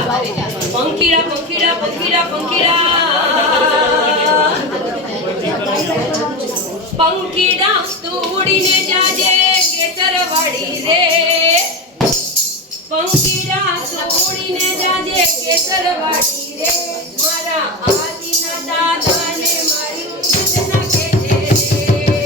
પંખીડા પંખીડા પંખીડા પંખીડા પંખીડા તું ઉડીને જાજે કેસરવાડી રે પંખીડા તું ઉડીને જાજે કેસરવાડી રે મારા આદિના દાદાને મારી ઊંઘ કેજે રે